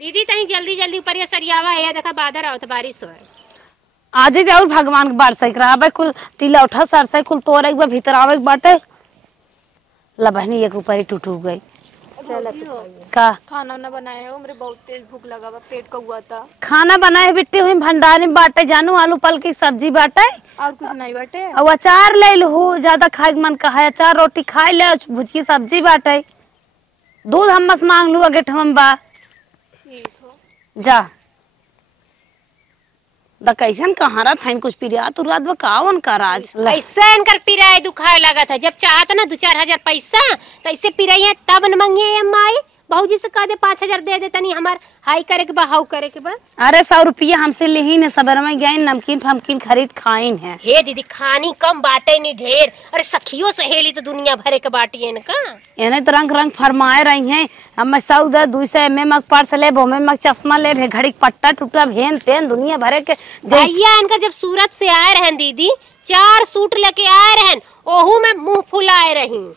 दीदी तनी जल्दी जल्दी ऊपर सरियावा है, देखा बादर आवत बारिश हो। आज ही और भगवान के बारसे करावे कुल तिला उठा सरसे कुल तोरे एक भीतर आवे बाटे लबहनी एक ऊपर ही टूट गई। चल का खाना ना बनाया हो, मेरे बहुत तेज भूख लगा बा, पेट का हुआ था। खाना बनाए बिट्टी हुई भंडार में बाटे जानू आलू पल की सब्जी बाटे और कुछ नहीं बाटे। और अचार ले लू ज्यादा खाए मन कहा अचार रोटी खाए ले भुजी सब्जी बाटे दूध हम मस मांग लू अगे हम बा जा द कैसन कहाँ रहा था कुछ पिरिया तू रात कावन का राज ऐसा इनकर पिराए दुखाए लगा था। जब चाहत ना 2-4 हजार पैसा तो ऐसे पिराई तब न मंगे माई बहुजी से कह दे 5 हजार दे दे तनी हमार हाई करे के बा हाउ करे के बा। अरे 100 रुपया हमसे लेही न सबर में गए नमकीन फमकीन खरीद खाइन है। हे दीदी खानी कम बाटे नहीं ढेर। अरे सखियों सहेली तो दुनिया भरे के बाटी है इनका। इन्हें तो रंग रंग फरमाए रही हैं हम 100 200 में मग पर्स ले में मग चश्मा ले घड़ी पट्टा टूटा भेन तेन दुनिया भरे के भैया इनका जब सूरत से आए रहन दीदी 4 सूट लेके आए रहन ओहू में मुंह फुलाए रही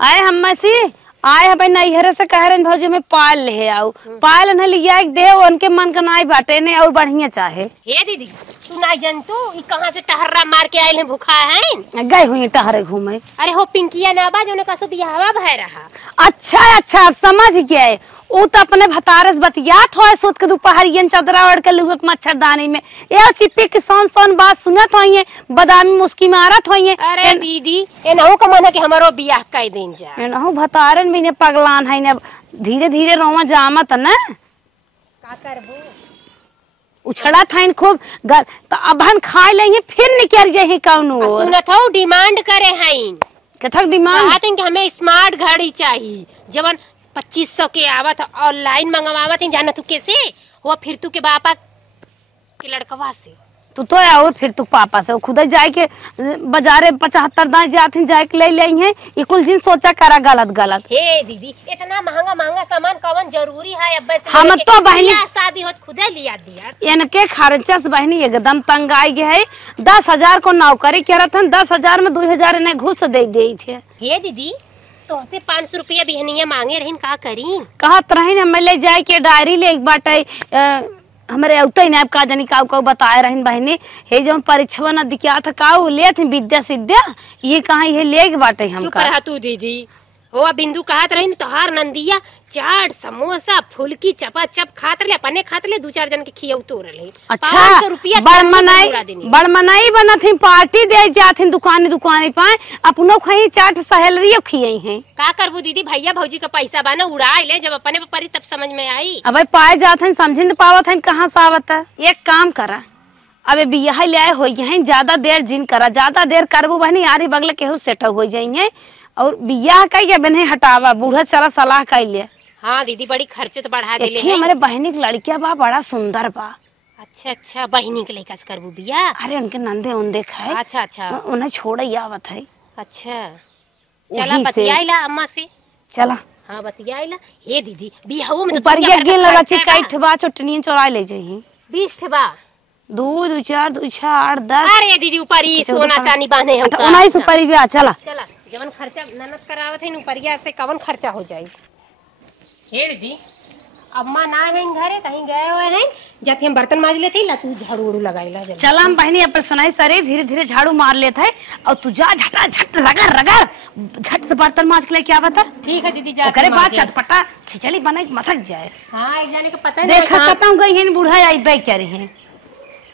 आए हम सी आए है नैहरे से कह रहे भौजी में पायल ले आओ पायल न लिया दे उनके मन का नाई बाटे ने और बढ़िया चाहे। हे दीदी तू ना जनतू ई कहां से टहर्रा मार के आइल है भूखा है गए हुई टहरे घूमे। अरे हो पिंकिया ना बा जोने कसो बियाहवा भय रहा। अच्छा समझ गए उ तो अपने भतारस बतियात हो सुत के दोपहरियन चदरा ओढ़ के लुक मच्छरदानी में ए चिप्पी की सोन बात सुनत होइए बदामी मुस्की मारत होइए। अरे दीदी एनहु का मन है कि हमारो बियाह कर देन जा एनहु भतारन भी ने पगलान है ने धीरे धीरे रोवा जामत न का करबो उछड़ा था खूब तो अबहन खाए लेंगे फिर निकल जाए कौनो सुनत हो डिमांड करे हैं कथक डिमांड कहते हैं कि हमें स्मार्ट घड़ी चाहिए जवन 2500 के आवत ऑनलाइन मंगवावत है जाना तू कैसे वो फिर तू के बापा के लड़कवा से तू तो और फिर तू पापा से खुद जाए के बाजारे 75 दाए जाते जाए के ले ले हैं ये कुल जिन सोचा करा गलत। हे दीदी इतना महंगा सामान कवन जरूरी है अब से हम तो बहनी शादी होत खुदे लिया दिया इनके खर्चा से बहनी एकदम तंग आई गए है 10,000 को नौकरी करत हन 10,000 में 2,000 ने घुस दे थे। हे दीदी तो से 500 रुपया बिहनिया मांगे रहीन का करी कहत रहीन हम ले जाए के डायरी ले बाटे हमारे उतई ने का जानी का बताए रहन बहनी हे जो परीक्षा न दिखा था का ले थे विद्या सिद्या ये कहाँ ये ले के बाटे हम चुप रहा तू दीदी हो बिंदु कहत रही तोहार नंदिया चाट समोसा फुलकी चपाचप खात रहे अपने खात ले 2-4 जन के खियौ तो रहे। अच्छा बड़ मनाई बनत है पार्टी दे जात है दुकानी पाए अपनो खई चाट सहेलरियो खियई है का करबू दीदी भैया भौजी का पैसा बा ना उड़ाई ले जब अपने परी तब समझ में आई। अब पाए जात है समझ न पावत है कहाँ से आवत है। एक काम करा अबे बियाह ले आए हो ज्यादा देर जिन करा ज्यादा देर करबू बहनी यारी बगल केहू सेट हो जाइए और बियाह कई बने हटावा बूढ़ा चला सलाह कैले। हाँ दीदी बड़ी खर्च तो बढ़ा देले है हमारे बहनी की लड़किया बा बड़ा सुंदर बा। अच्छा बहनी के लड़का से करबू बियाह। अरे उनके नंदे उंदे खाए अच्छा उन्हें छोड़ आवत है। अच्छा चला बतियाइला अम्मा से चला। हाँ बतियाइला हे दीदी बियाहो में तो परिया गेल लची काट बा चटनी चोरा ले जाई 20 ठबा 2 2 4 2 6 8 10। अरे दीदी ऊपर ही सोना चांदी बांधे हम का 19 ऊपर भी चला जवन खर्चा ननद करावत है उपरिया से कवन खर्चा हो जाई। हे दीदी अम्मा ना है घरे कहीं गए हुए हैं जाते हम बर्तन मांज लेते ला तू झाड़ू उड़ू लगाइला चला हम बहनी अपन सनाई सरे धीरे धीरे झाड़ू मार लेते है और तू जा झटा झट रगड़ झट से बर्तन मांज के ले क्या बता। ठीक है दीदी जा करे बात चटपटा खिचड़ी बना मसक जाए। हां एक जाने का पता नहीं देखा पता हूं गई है बूढ़ा आई बे क्या रही है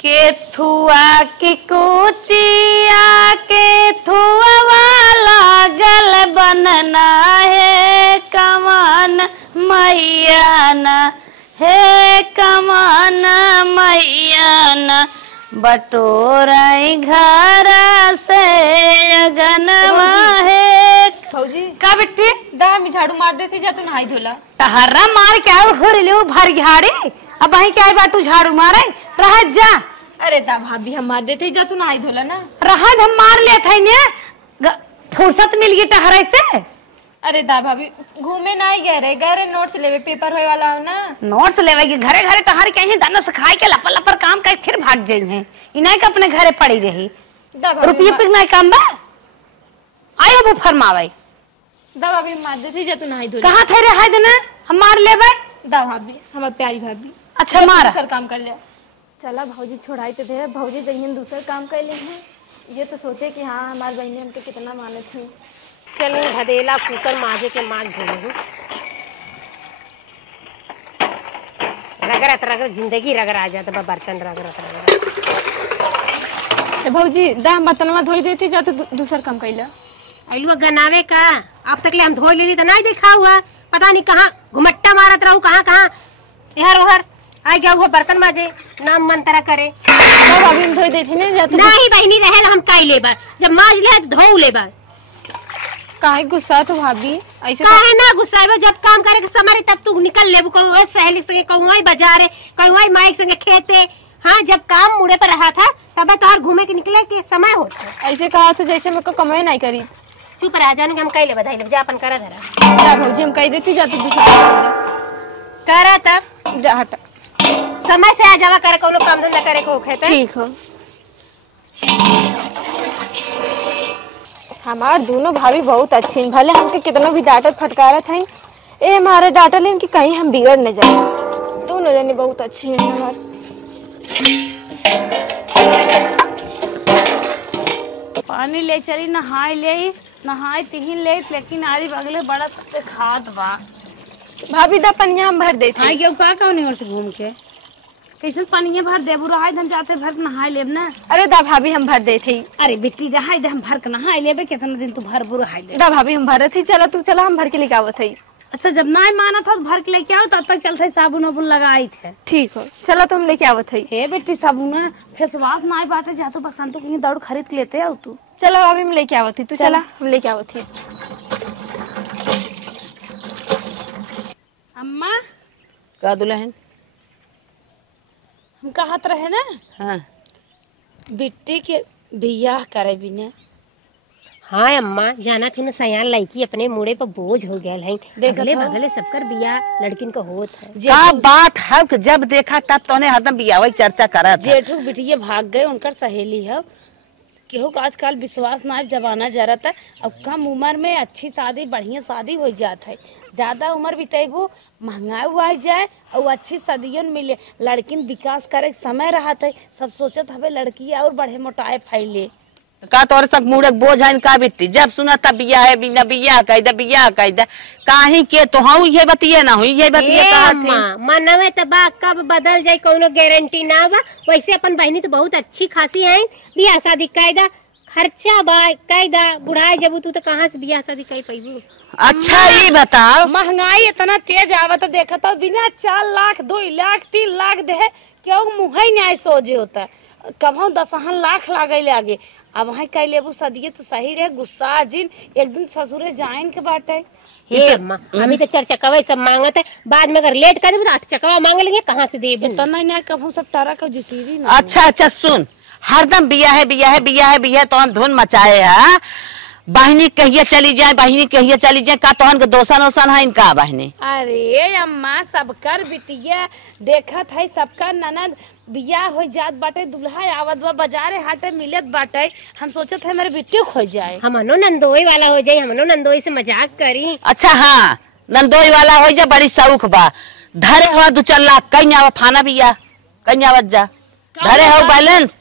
के थुआ के कोचिया के थुआ वाला गल बनना है कमान मैया ना है कमान मैया ना बटोराई घर से अगनवा है। फौजी का बेटे दा मी झाड़ू मार देती जा तू नहाई धोला टहर्रा मार क्या हो रे भर झाड़े अब भाई क्या बाटू झाड़ू मारे रह जा। अरे दा भाभी हम मार देते जा तू नहाई धोला ना रहत हम मार लेत है ने फुर्सत मिल गई टहरे से। अरे दा भाभी घूमे ना गए रे नोट्स लेवे पेपर होए वाला हो ना नोट्स लेवे के घरे घरे टहर के ही दाना से खाए के लपर काम कर फिर भाग जाई है इनाय के अपने घरे पड़ी रही रुपये पे ना काम बा आए वो फरमावे दा भाभी मार देती जा तू नहाई धोला कहां थे रे हाय देना हम मार लेबे दा भाभी, हमार प्यारी भाभी। अच्छा मारा दूसर काम कर ले। चला भौजी छोड़ाई तो दे, भौजी जहिन दूसर काम कर ले हैं। ये तो सोचे कि हाँ हमारे बहने हमके कितना मानत थी। चल भदेला कुकर माजे के माज धोलू। रगड़त रगड़ जिंदगी रगड़ा जाता बा, बर्तन रगड़त रगड़। भौजी दा हम बर्तनवा धोई देती जा तो दूसर काम कैला। अइलुआ गनावे का अब तक ले हम धो लेली तो नहीं देखा हुआ, पता नहीं कहाँ घुमट्टा मारत रहू, कहाँ कहाँ इहर उहर आ गया हुआ बर्तन माजे नाम मंत्रा करे। भाभी हम धोई देती नहीं जा तो नहीं बहनी रहे हम काई लेबा, जब माज ले तो धो लेबा। काहे गुस्सा तो भाभी ऐसे काहे ना गुस्साइबा, जब काम करे के समय तब तू निकल लेबू, कहूँ सहेली संगे, कहूँ बाजारे, कहूँ माइक संगे खेत पे। हाँ जब काम मुड़े पर रहा था तब तो घूमे के निकले के समय होता। ऐसे कहा तो जैसे मेरे को कमाई नहीं करी। चुप रह जाने हम कई ले बधाई ले जा अपन करा धरा। जा भौजी हम कह देती जा तो दूसरा काम करा तब जा हट। समय से आ जावा करे, कोनो काम धंधा करे को खेते। ठीक हो। हमार दोनों भाभी बहुत अच्छी हैं, भले हमके कितना भी डांटत फटकारत हैं, ए हमारे डांटल हैं कि कहीं हम बिगड़ न जाए। दोनों जने बहुत अच्छी हैं हमार। पानी ले चली नहाए तिहिन ले, लेकिन आरी बगले बड़ा सबसे खाद बा। भाभी दा पनिया हम भर देते आई क्यों का कौन और से घूम के कैसे पानी भर दे बुरा हम जाते भर के नहाए लेब ना। अरे दा भाभी हम भर देते। अरे बेटी रहाई दे हम भर के नहाए लेबे, कितना दिन तू भर बुरा हाई ले। दा भाभी हम भर थी, चला तू चला हम भर के लेके आवत है। अच्छा जब ना माना था तो भर के लेके आओ, तब तक चलते साबुन वाबुन लगाई थे। ठीक हो चला तो हम लेके आवत है। हे बेटी साबुन फेस वाश ना बाटे जा तो बसंत कहीं दौड़ खरीद के लेते आओ तू। चला भाभी हम लेके आवत है, तू चला हम लेके आवत है। अम्मा का दुल्हन हम कहत रहे ना, हाँ बिट्टी के बियाह करे बिना। हाँ अम्मा जाना थी ना, सयान लड़की अपने मुड़े पर बोझ हो गया है। देखले बगले सबकर बियाह लड़किन का होत है। का बात है कि जब देखा तब तोने हरदम बियाह की चर्चा करा था। जेठू बिटिया भाग गए, उनकर सहेली है केहू का आजकल विश्वास ना जमाना जरत है। अब कम उम्र में अच्छी शादी बढ़िया शादी हो जात है, ज्यादा उम्र बितेबू महंगाई हुआ जाए और अच्छी शादियों मिले, लड़किन विकास करे के समय रहत है। सब सोचत हवे लड़की और बढ़े मोटाए फैले। का तोरे सब मुड़े बोझ है का बेटी, जब सुना तब बियाह है बिना बियाह कह दे काहे के तो हूँ ये बतिए ना हुई ये बतिए कहा थी। मनवे तो बा कब बदल जाए कोनो गारंटी ना बा। वैसे अपन बहनी तो बहुत अच्छी खासी है, बियाह शादी कायदा खर्चा बा कायदा, बुढ़ाई जब तू तो कहाँ से बियाह शादी कर पाइबू। अच्छा ये बताओ महंगाई इतना तेज आवत देखा था, बिना 4 लाख 2 लाख 3 लाख दे क्यों मुँह ही नहीं सोचे होता, कभो 10 लाख लागे आगे। अब वहाँ कह लेबू सदिये तो सही रहे, गुस्सा जिन एक दिन ससुरे जाइन के बाटे। हे अम्मा अभी तो 4 चकवा सब मांगत है, बाद में अगर लेट कर देबू तो 8 चकवा मांग लेंगे, कहाँ से देबू। तो नहीं कभो सब तारा का जिसीरी ना। अच्छा सुन, हरदम बियाह तो धुन मचाए है। बहनी कहिए चली जाए का तोहन के दोसन ओसन है इनका बहनी। अरे अम्मा सबकर बिटिया देखत है, सबका ननद बियाह हो जात बाटे, दुल्हा आवत बा, बाजारे हाटे मिलत बाटे। हम सोचत है मेरे बिटियो खो जाए, हमनो नंदोई वाला हो जाए, हमनो नंदोई से मजाक करी। अच्छा हाँ नंदोई वाला हो जा, बड़ी शौक बा। धरे हुआ 2-4 लाख कहीं आवा फाना बिया कहीं आवत जा, धरे हो बैलेंस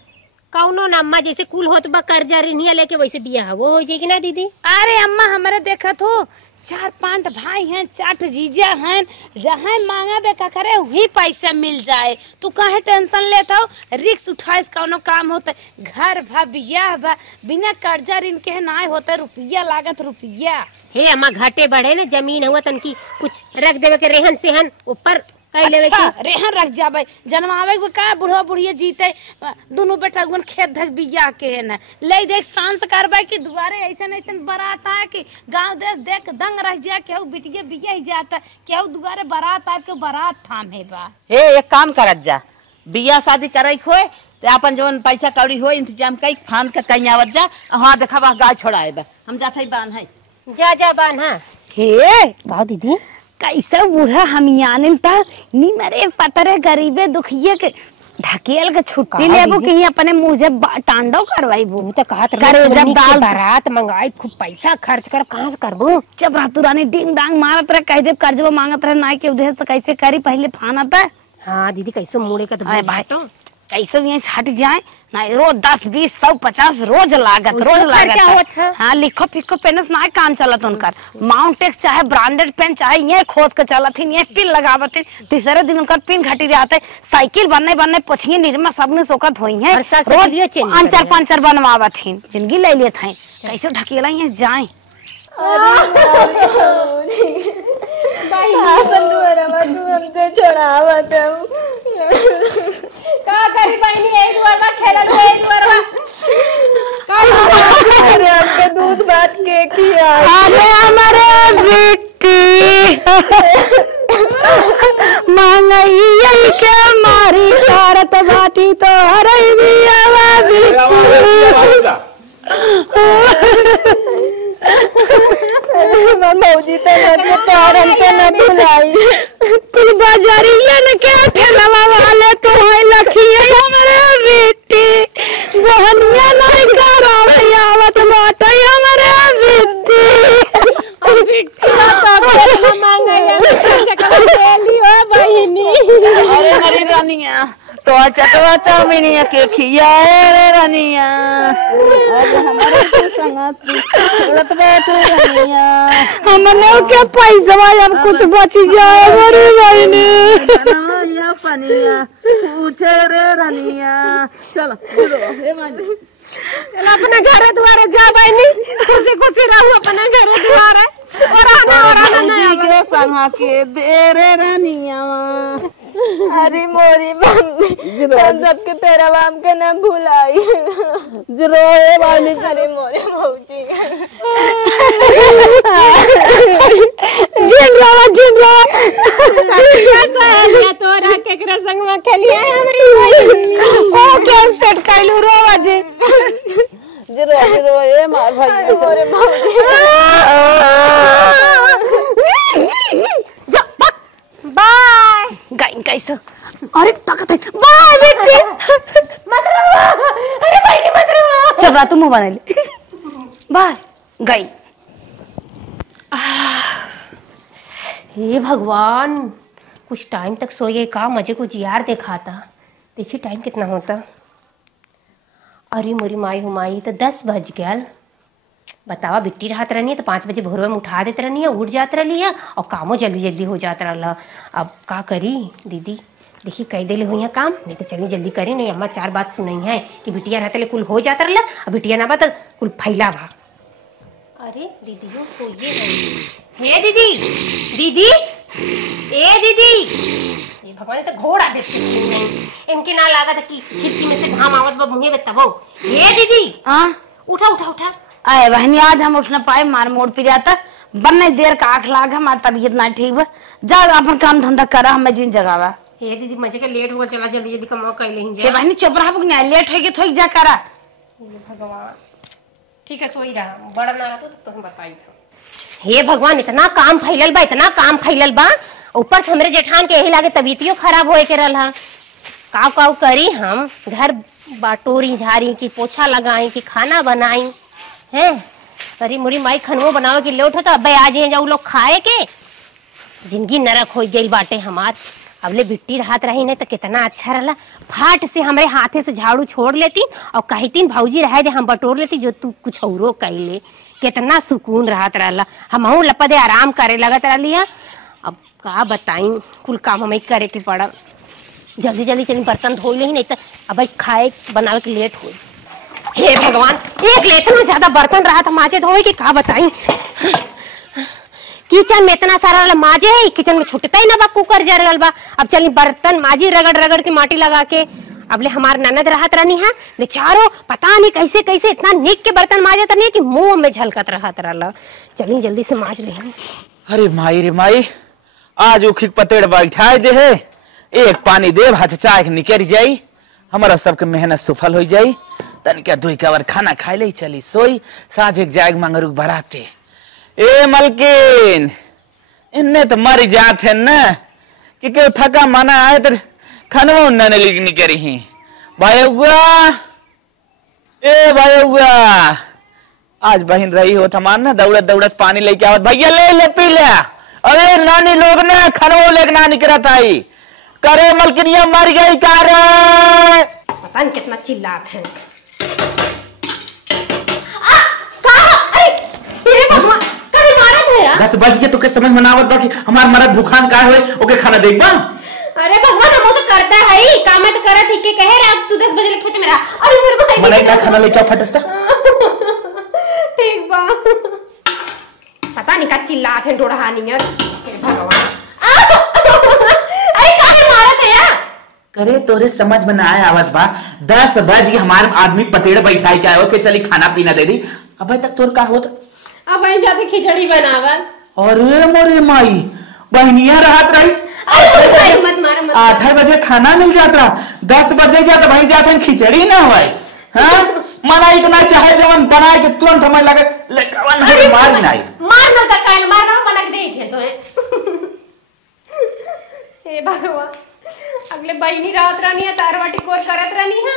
कौनो ना अम्मा जैसे कुल होत बा कर्जा ऋणिया लेके वैसे बियाह वो हो जाएगी ना दीदी। अरे अम्मा हमारे देखत हो 4-5 भाई हैं, 4 जीजा हैं, जहाँ मांगा बेका करे वही पैसा मिल जाए। तू काहे टेंशन लेता हो, रिक्स उठाए कौनो काम होता, घर भा बियाह भा बिना कर्जा ऋण के ना होता, रुपया लागत रुपया। हे अम्मा घाटे बढ़े ना, जमीन हुआ तन की कुछ रख देवे के रेहन सेहन ऊपर कई लेवे अच्छा, के रेहन रख जाबे, जनमावे के का बुढ़वा बुढ़िया जीते दोनों बेटा गुन खेत धक बिया के है ना ले देख सांस करबे कि दुआरे ऐसन ऐसन बारात आए कि गांव देख दंग रह जाए, केहू बिटिया बिया ही जाता, केहू दुआरे बारात आए के बारात थामे बा। हे एक काम करत जा, बियाह शादी करे खोए ते अपन जवन पैसा कौड़ी हो इंतजाम कई फान के कहीं आवत जा। हाँ देखा बा गाय छोड़ाए बा, हम जात है बान है जा बान। हाँ हे का दीदी कैसे बूढ़ा हम यानिन ता नी मरे पतरे गरीबे दुखिए के ढकेल के छुट्टी लेबो कि अपने मुंह से टांडो करवाइबो। तू तो कहत करे जब दाल बारात मंगाई खूब पैसा खर्च कर कहां से करबो। जब रातू रानी डिंग डांग मारत रहे कह दे कर्जवा मांगत रहे नाई के उद्देश्य तो कैसे करी पहले फाना था। हाँ दीदी कैसे मुड़े का अरे भाई कैसे भी यहीं हट जाए ना रोज 10 20 100 50 रोज लागत है। हाँ लिखो फिको पेनस ना काम चलत उनकर माउंटेक्स चाहे ब्रांडेड पेन चाहे ये खोज के चलत ये पिन लगावत तीसरे दिन उनकर पिन घटी जाते साइकिल बनने पोछिए निर्मा सबने सोकत होई है रोज अंचर पंचर बनवावत हिन जिंदगी ले लेत हैं कैसे ढकेला ये जाए। हमसे छोड़ावत का करी बहनी एक बार खेलल एक बार अरे हमके दूध भात के किया अरे हमारे बेटी मांगई के मारी शरत बाती तो हरई मौजी तो हमके न भुलाई कुल बाजारिया न के ठेलावा वाले तो है लखिए हमारे बेटी बहनिया नहीं करावे आवत बाटे हमारे बेटी अरे हमारी रानिया तो चटवा चाउमीनिया के खियाए रे रानिया अब हमारे तू संगत उड़त बैठे रानिया हमने के पैसा अब कुछ बच जाए मेरी बहनी या पनिया पूछे रे रानिया चलो हे माजी अपने घर द्वारे जा बहनी खुशी खुशी रहू अपने घर द्वारे जी के संगा के दे रे रानिया। अरे मोरी मम्मी हम सबके तेरा वाम के न भुलाई रोए वाली अरे मोरे मौजी तोरा केकरा संग में खेलिए हमरी ओ गेम सेट कैलू रोवा जी रोए मार भाई मोरे मौजी बाय गाइन कैसे अरे ताकत है बाय बेटी मत रो अरे बहनी मत रो चल रात मुंह बना ले बाय गाइन। हे भगवान कुछ टाइम तक सोए का मजे को जियार दिखाता। देखिए टाइम कितना होता। अरे मोरी माई हुमाई तो 10 बज गया। बतावा बिट्टी रहत रहनी है तो 5 बजे भोरवा में उठा देते रहनी है उठ जात रही है और कामों जल्दी जल्दी हो जाता रहा। अब का करी दीदी देखिए कई देले हुई है काम नहीं तो चलिए जल्दी करी नहीं अम्मा 4 बात सुनई है कि बिटिया रहते कुल हो जाता रहा अब बिटिया ना बात कुल फैला भा। अरे दीदी सोइए हे दीदी दीदी ए दीदी ये भगवान तो घोड़ा बेच के नहीं इनके ना लगा था कि खिड़की में से घाम आवत बा मुंहे में तबो। हे दीदी उठा उठा उठा अरे बहनी आज हम उठ न पाए मार मोड़ पी जाता बनने देर का आँख लाग हमारी तबीयत ना ठीक बा जा अपन काम धंधा करा हमें जिन जगावा। हे दीदी मजे का लेट हो चला जल्दी जल्दी कमाओ कर लें ये बहनी चुप रहा नहीं लेट होगी थोड़ी जा करा। भगवान ठीक है सोई रहा बड़ा ना रहता तो हम बताई था। हे भगवान इतना काम फैलल बा इतना काम फैलल बा ऊपर से हमरे जेठान के यही लागे तबीयतियों खराब होए के रहा। काव करी हम घर बाटोरी झारी की पोछा लगाई कि खाना बनाई है। अरे मुरी माई खनवो बनावे की लोट हो तो अब आज जाऊ लोग खाए के जिंदगी नरक हो गई बाटे हमार। अबले बिट्टी राहत रही नहीं तो कितना अच्छा रहा फाट से हमारे हाथे से झाड़ू छोड़ लेती और कहती भौजी रह दे हम बटोर लेती जो तू कुछ औरो कह ले कितना सुकून राहत रहा। हम लपदे आराम करे लगत रही है। अब का बताई कुल काम हमें करे के पड़ा जल्दी जल्दी चली बर्तन धो ले नहीं तो अब खाए बनावे के लेट हो। हे भगवान एक लेट में ज्यादा बर्तन रहा था माजे धोए की का बताई। किचन में इतना सारा माजे है किचन में छुटता ही ना बा कुकर जरगल बा। अब चली बर्तन माजी रगड़ रगड़ के माटी लगा के अब ले हमार ननद रहत रहनी है बेचारो पता नहीं कैसे कैसे इतना निक के बर्तन माजत नहीं कि मुंह में झलकत रहत रहला। चली जल्दी से माज ले। अरे माई रे माई आज उखिक पतेड़ बैठाए दे है एक पानी दे हाथ चाय निकल जाई हमारा सबके मेहनत सफल हो जाई तनिका 2 कवर खाना खाए ले चली सोई साँझ एक जाग मंगरू बराते। ए मलकिन इन्ने तो मरी जात है न कि क्यों थका माना आए तो खानवा उन्ना ने लिखनी करी ही भाई हुआ ए भाई हुआ आज बहन रही हो थमान ना दौड़त दौड़त पानी लेके आवत भैया ले पी ले। अरे नानी लोग ने खानवा लेके ना निकला था करे मलकिनिया मर गई कार पता नहीं कितना चिल्लात है। तेरे भगवान करे मारत है यार 10 बज के तो के समझ मनावत बा कि हमार मरद भूखान का होए ओके खाना देख बा। अरे भगवान हम तो करता है ही काम है तो करत ही के कहे रात तू 10 बजे ले खेत में रहा। अरे मेरे को मने का खाना लेके आओ फटस्ता ठीक बा पता नहीं का चिल्लात है डोढ़ानी है। हे भगवान अरे काहे मारत है यार करे तोरे समझ में ना आया आवत बा 10 बज के हमार आदमी पतेड़ बैठाई के आयो के चली खाना पीना दे दी अबे तक तोर का होत अब वहीं जाते खिचड़ी बनावल। अरे मोरे माई बहनिया रात रही मत मार मत 8 बजे खाना मिल जाता 10 बजे जाता भाई जाते खिचड़ी ना हुआ हाँ मना इतना चाहे जवन बनाए के तुरंत हमें लगे लेकवन मार नहीं मारना था कान मारना बना के दे तो है। हे भगवान अगले बहनी रात रानी है तारवाटी कोर करत रहनी है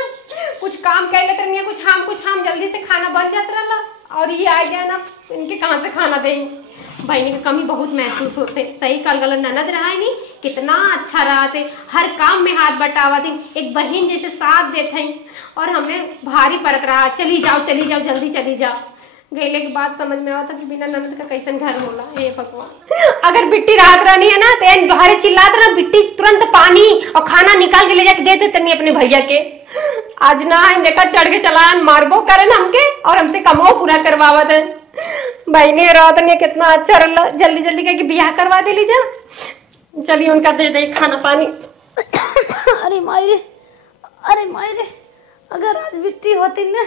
कुछ काम कर लेत रहनी है कुछ हम जल्दी से खाना बन जात रहला और ये आ गया ना इनके कहां से खाना देंगे। बहनी की कमी बहुत महसूस होते सही कल गल ननद रहा है नहीं कितना अच्छा रहा थे हर काम में हाथ बटावा थे एक बहन जैसे साथ देते हैं और हमें भारी पड़त रहा चली जाओ जल्दी चली जाओ। गैले के बाद समझ में आता कि बिना ननद का कैसन घर होला। हे भगवान अगर बिट्टी रात रानी है ना तो भारी चिल्लात रहा बिट्टी तुरंत पानी और खाना निकाल के ले जाके देते तनी अपने भैया के। आज ना देखा चढ़ के चलान मारबो करन हमके और हमसे कमो पूरा करवावत है। बहनी रात ने कितना अच्छा रहा जल्दी कह के बियाह करवा दे लीजा चलिए उनका दे दे खाना पानी। अरे मायरे अगर आज बिट्टी होती ना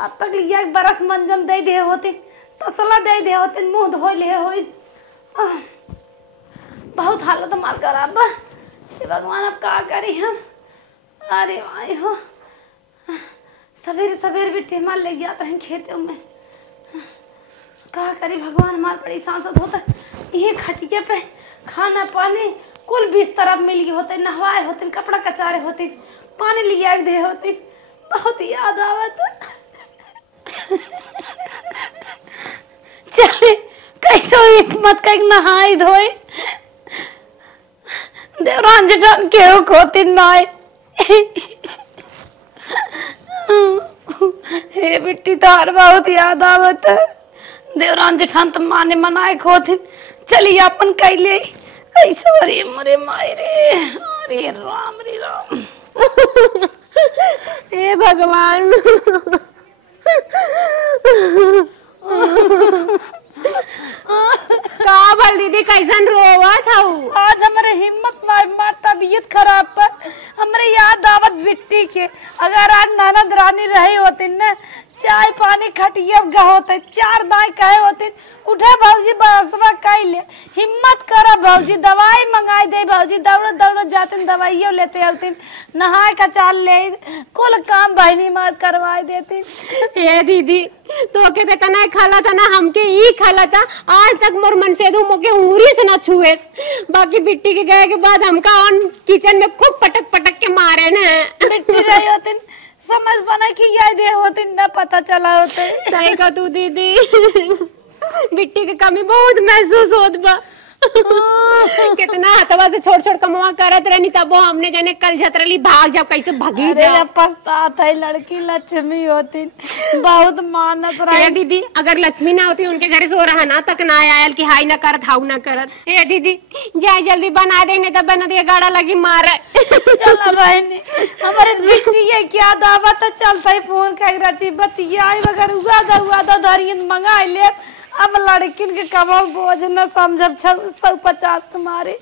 अब तक लिया एक बरस मंजन दे दे होती तसला दे दे होती मुंह धो ले होई बहुत हालत मार खराब बा भगवान अब का करी हम। अरे माई हो सवेरे बिट्टी मार ले जाते हैं खेतों में का करी भगवान हमार बड़ी सांसद होता ये खटिया पे खाना पानी कुल 20 तरफ मिल गए होते नहवाए होते कपड़ा कचारे होते पानी लिया दे होते बहुत याद आवत। चले कैसे हिम्मत का नहाई धोए देवरान जटान के होती नाय हे बिट्टी तार बहुत याद आवत देवरान जेठान तो माने मनाए खोथिन चलिए अपन कैले कैसे अरे मोरे मायरे अरे राम रे राम हे भगवान का भल दीदी कैसन रोवा था आज हमारे हिम्मत ना मार तबीयत खराब पर हमरे याद आवत बिट्टी के अगर आज ननद रानी रहे होते न चाय पानी खटिया होते 4 दाई कहे होते उठे भौजी बसवा कैले हिम्मत करा भौजी दवाई मंगाई दे भौजी दौड़ जाते दवाइयों लेते आते नहाए का चाल ले कुल काम बहनी मत करवाई देती। हे दीदी तो के देखा ना खाला था ना हमके ई खाला था आज तक मोर मन से मोके उंगली से ना छुए बाकी बिट्टी के गए के बाद हमका ऑन किचन में खूब पटक के मारे ना बिट्टी रही होती समझ बना कि याद होती ना पता चला होते। सही का तू दीदी बिट्टी की कमी बहुत महसूस होत बा कितना हथवा से छोड़ कमवा करत रहनी तब हमने जाने कल झतरली भाग जाओ कैसे भागी जा पछतात है लड़की लक्ष्मी होती बहुत मानत रहे। दीदी अगर लक्ष्मी ना होती उनके घर से रहा ना तक ना आयल कि हाई ना करत हाउ ना करत। ए दीदी जाए जल्दी बना दे नहीं तब बना दे गाड़ा लगी मार चला बहनी हमारे बिट्टी ये क्या दावत चलता है फोन कर रची बतिया अगर हुआ दा धरियन मंगा ले अब लड़किन के कमल बोझ न समझब 150 तुम्हारे।